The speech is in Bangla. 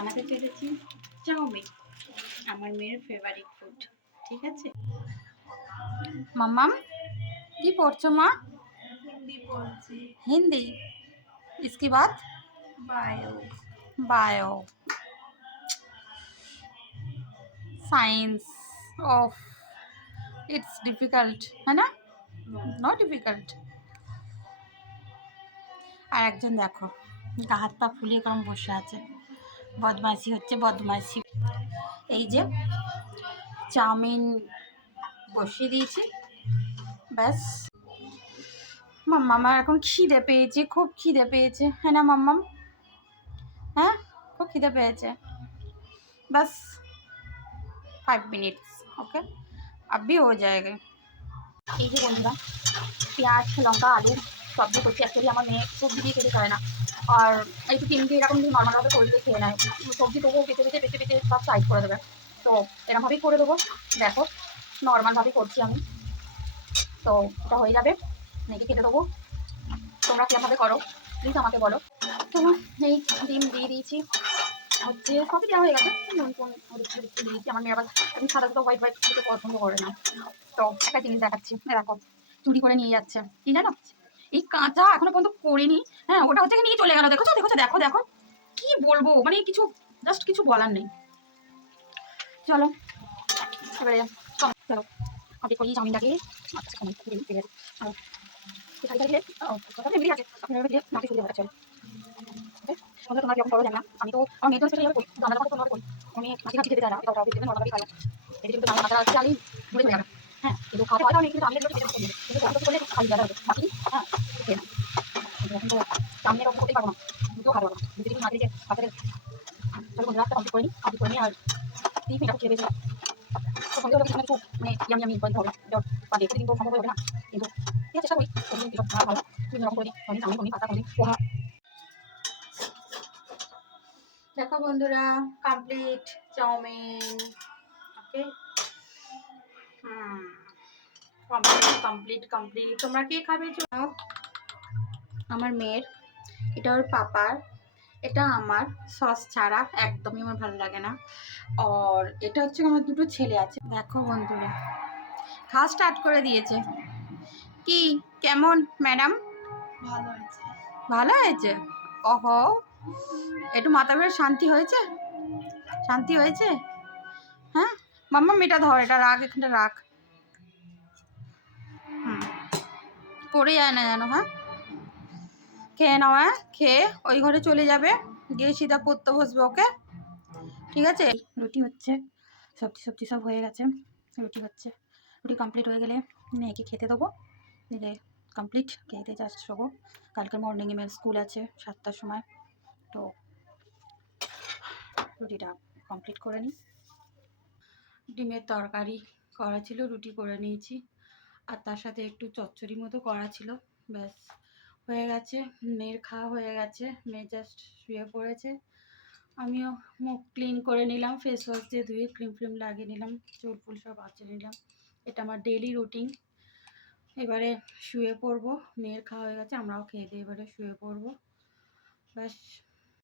বানাতে চলেছি চাউমিন, আমার মেয়ের ফেভারিট ফুড। ঠিক আছে মাম্মাম, কি পড়ছো মা? हिंदी पढ़ছি। हिंदी, इसके बाद bio. Bio, science of, it's difficult है ना? Not difficult. আর একজন দেখো গা হাত পা ফুলিয়ে কেমন বসে আছে, বদমাইশি হচ্ছে বদমাইশি। এই যে চাউমিন বসিয়ে দিয়েছি, ব্যাস। মাম্মা আমার এখন খিদে পেয়েছে, খুব খিদে পেয়েছে, হ্যাঁ না মাম্মাম? হ্যাঁ, খুব খিদে পেয়েছে। बस 5 मिनट्स, ओके अभी हो जाएगा। এই যে বন্ধুরা, পেঁয়াজ লঙ্কা আলু সবজি করছি। অ্যাকচুয়ালি আমার মেয়ে সবজি দিয়ে খেতে চায় না, আর একটু চিংড়ি এরকম যদি নর্মালভাবে করে দিয়ে খেয়ে নেয়, সবজি তবুও পেতে পেতে পেতে পেতে সব সাইড করে দেবে। তো এরকমভাবেই করে দেবো। দেখো নর্মালভাবেই করছি আমি, তো এটা হয়ে যাবে, মেয়েকে খেতে দেবো। তোমরা কীভাবে করো প্লিজ আমাকে বলো। চলো, এই ডিম দিয়ে দিয়েছি, হচ্ছে সবই দেওয়া হয়ে গেছে, নুন কোন দিয়েছি। আমার মেয়ে আবার এখন সাদা তো হোয়াইট হোয়াইট খেতে পছন্দ করে না, তো একটা জিনিস দেখাচ্ছি, দেখো চুরি করে নিয়ে যাচ্ছে কি জানো, এই কাঁচা এখনো পর্যন্ত করিনি। হ্যাঁ, ওটা হচ্ছে নিয়ে চলে গেল, দেখো দেখো দেখো দেখো, কি বলবো মানে কিছু জাস্ট কিছু বলার নেই। চলো এবারে চলো কমপ্লিট করি চাউমিনটাকে। আচ্ছা কমপ্লিট ঠিক আছে, তোমরা যখন করো জানি না, আমি তো আমার মেয়ের জন্য স্পেশালি করি, তো আমরা যখন তোমরা করি, আমি মাঝে মাঝে খেতে চাই না, এটা ওটা খেতে নর্মালি খাই, এটি কিন্তু আমি মাথা আছে আমি ঘুরে চলে যাবে। হ্যাঁ, কিন্তু খাওয়া হয় অনেক, কিন্তু আমি এগুলো খেতে পছন্দ করি, কিন্তু কত করলে খাই যাবে বাকি। হ্যাঁ, খেয়ে না কিন্তু সামনে এরকম করতেই পারবো না, কিন্তু খাবো না যদি কিছু না খেয়ে বাচ্চাদের। চলো বন্ধুরা একটা কমপ্লিট করে নিই, আর 30 মিনিট খেয়ে বেশি তো সন্ধ্যে হলে কিছু না কিছু মানে ইয়ামি ইয়ামি করতে হবে, বাদে কিন্তু সম্ভব হবে না, কিন্তু চেষ্টা করি প্রতিদিন কিছু খাওয়া ভালো, বিভিন্ন রকম করে দিই, অনেক আমি অনেক পাতা অনেক পোহা। দেখো বন্ধুরা, complete chowmein, okay. Complete complete complete. তোমরা কে খাবে? আমার মেয়ের, এটা ওর পাপার, এটা আমার, সস ছাড়া একদমই আমার ভালো লাগে না। আর এটা হচ্ছে আমার দুটো ছেলে আছে। দেখো বন্ধুরা, খাওয়া স্টার্ট করে দিয়েছে। কি কেমন ম্যাডাম? ভালো হয়েছে। ভালো হয়েছে? ওহো, একটু মাথা বের শান্তি হয়েছে, শান্তি হয়েছে। হ্যাঁ মাম্মা, এটা ধর, এটা রাখ, এখানটা রাখ, পড়ে যায় না জানো। হ্যাঁ, খেয়ে নাও, হ্যাঁ খেয়ে ওই ঘরে চলে যাবে, গিয়ে সিধা পড়তে বসবে, ওকে ঠিক আছে। রুটি হচ্ছে, সবজি সবজি সব হয়ে গেছে, রুটি হচ্ছে। রুটি কমপ্লিট হয়ে গেলে মেয়েকে খেতে দেবো, দিলে কমপ্লিট, খেতে জাস্ট শোবো। কালকে মর্নিংয়ে মেয়ের স্কুল আছে 7টার সময়, তো রুটিটা কমপ্লিট করে নিই। ডিমের তরকারি করা ছিল, রুটি করে নিয়েছি, আর তার সাথে একটু চচ্চড়ি মতো করা ছিল, ব্যাস হয়ে গেছে। মেয়ের খাওয়া হয়ে গেছে, মেয়ে জাস্ট শুয়ে পড়েছে। আমিও মুখ ক্লিন করে নিলাম, ফেস ওয়াশ দিয়ে ধুয়ে ক্রিম ফ্রিম লাগিয়ে নিলাম, চুল ফুল সব আঁচড়ে নিলাম। এটা আমার ডেইলি রুটিন। এবারে শুয়ে পড়বো, মেয়ের খাওয়া হয়ে গেছে, আমরাও খেয়ে দিয়ে এবারে শুয়ে পড়বো, ব্যাস।